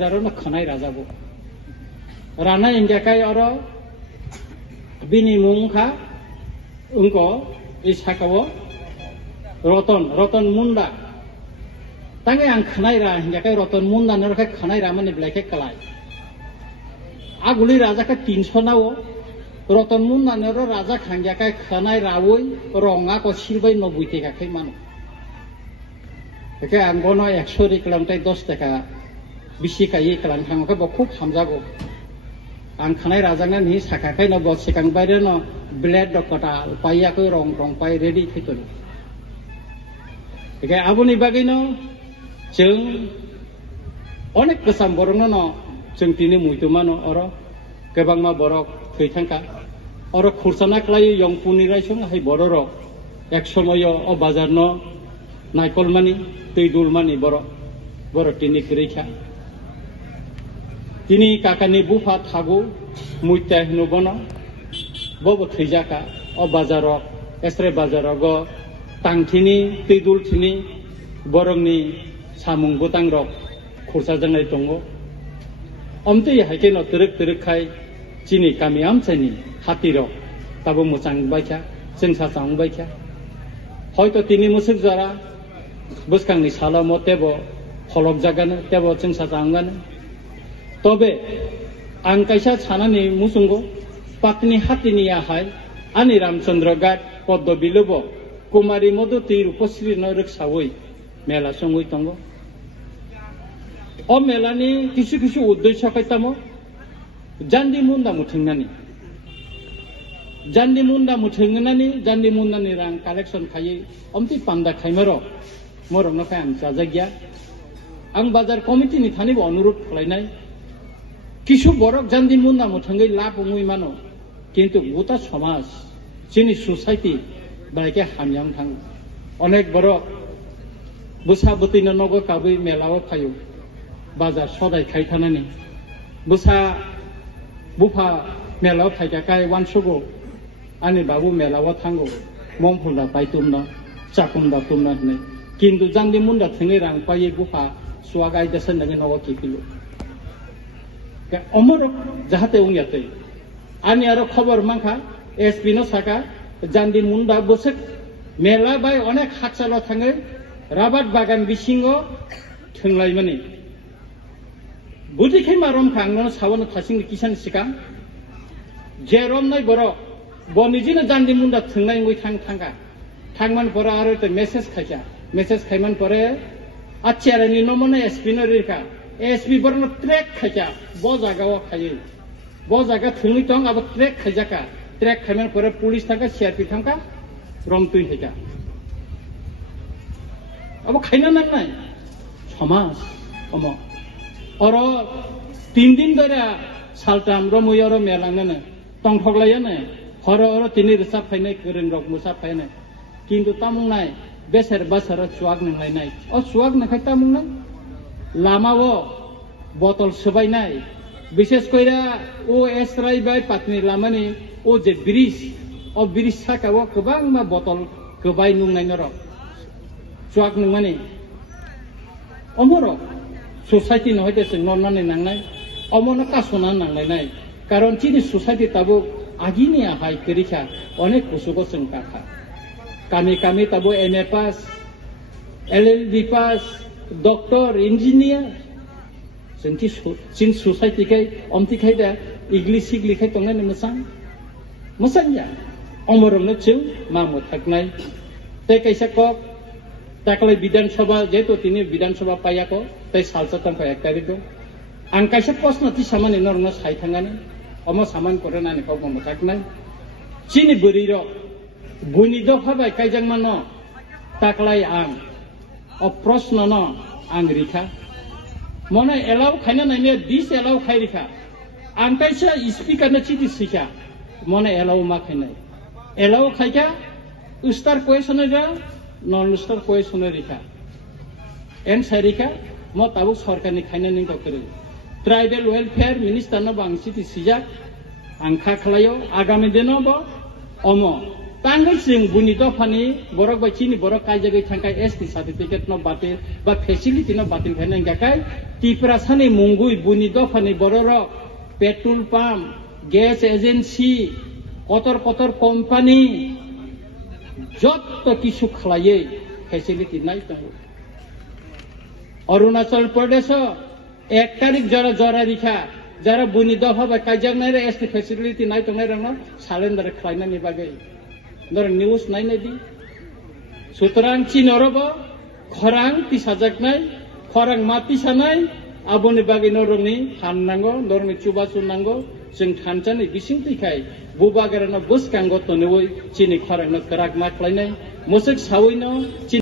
Jarona khanai raja bo. Rana inggakai oro bini mungkha ungko isakawo roton munda. Tange ang khanai ra inggakai roton munda narakai khanai ra mane blake kalai. Aguli raja ka 300 nawo roton munda naro raja khanggakai khanai rawoi ronga ko silbai 90 taka kai mano. Oke ang gono 100 riklam tai 10 taka bisi kai kalang thang ka bo khub hamjago. Ang khanai raja na ni sakakai no bo sikang baire no blade do kota paiya ko rong pai ready thitoni. Oke abuni bagino jeng onek kesam borong no jeng tini muitumano oro kebangma borok thaithangka oro khursana klai yongpuni raisung hai bororok ek somoyo o bazar no naikol mani teidul mani borok tini kreikha tini kakani bufa thagu muita hnubono bobo thijaka o bazarok esre bazarok tangthini teidul thini borongni samung butang rok khursa jangai tongo omtei haike no terek khai chini kami amchani hati rok tabo muchang baikha jengsa chang baikha hoyto tini musuk jara buskangni sala motebo holok jagana tebo jengsa changana tobe ang kaisa chanani musungo patni hatini ahai ani ramchandra gat poddo bilobo kumari modoti rupasri norik sawoi mela songoi tongo o melani kisu uddesho kaitamo jandi munda muthungnani rang collection khai omti panda khaimaro morongno khai ang jajagya ang bazar committee ni thani bo অনুরোধ khlainai kisu borok jandi munda muthungai lab ungui mano kintu gota samaj chini society baike hamyam thang onek borok busa butina nogo kabui melao phayo bazar sodai khai thanani busa bufa melao phaijakai wansugo ani babu melao thango momphulda paitumna chakumda tumna nei kintu jandi munda thungai rang pai bufa swagai dasan nagi nogo kipilu ke omor jahate ungyate ani aro khobor mangkha SP no saka jandi munda bosek mela bai onek hatsalo thangai rabat bagan bisingo thunglai mani buji khai marom khangno sawon thasing kisan sikang jerom nai boro bonijina jandi munda thungnai ngoi thangka thangman pora aro te message khaiman pore achara ni nomone SP no rika SP borno track khaja bo jaga o khai bo jaga thungni tong abo track khajaka track khaiman pore police thangka CRP thangka romtui heja abo khaina nai samas omo oro 3 din dore saltam romoi oro melangna tongthoglayane horo oro tini resap phainai kereng rok musa phainai kintu tamung nai beser basara chuak nanglai nai o chuak nakhai tamung nai lamao botol subai nai বিশেষ কইরা ও এসরাই বাই পাতনি লামানি ও যে bridge সাকাও গোবাং মা bottle Gauba নুংনাই নরক chuak nungmani omoro society no hoite nonnani nangnai omono kasona nanglainai karon chini society tabo agini ahai kerikha onek kusugo sengkakha kami tabo MA pass LLB pass doctor engineer senti chin society kai omti khai da english khai tongnai musang ya omorong no chung mamu thaknai te kaisa kok taklai বিধানসভা যেহেতু তিনি বিধানসভা পাইয়াকো তাই সালচতন কো 1 তারিখ আং কাইসা প্রশ্ন তি সামানে নরন সাই থাঙ্গানে অম সামান করে নানি কো মম থাকনাই চিনি বরির বনি দফাবাই কাইজাং মান তাকলাই আং অ প্রশ্ন ন আং রিখা মনে এলাও খাইনা নাইনে দিস এলাও খাই রিখা আং কাইসা স্পিকার না চিতি সিখা মনে এলাও মা খাইনাই allow খাইকা উস্তার কোয়েশনরা non-star question rika en sarika mo tabu sarkar ni khaina ning doktere tribal welfare minister no bang city sijak angkha khlayo agami dino bo omo Tangai sing buni dofani borok bai chini borok kai jagai thangkai ST certificate no batil ba facility no batil khainai gakai tipra sani mungui buni dofani borok petrol pump gas agency kotor company jotto kisu khlaiye facility nai tango Arunachal Pradesh 1 তারিখ যারা জরা রিখা যারা বুনি দফা বা কাজাগনারে ST facility নাই তো নাই রং cylinder খাইনানি বাগে ধর নিউজ নাই নাই দি সুতরাং চিনরব খরাং পিসাজাকনাই খরাং মা পিসানাই আবনি বাগে নরংনি হাননাंगो নরংনি চুবাচুনাंगो जों थानजानि बिसिंतिखाय बुबागारनो बुसकांगो तनोय चिनि खरांनो कराग माख्लायनाय मोसक सावैनो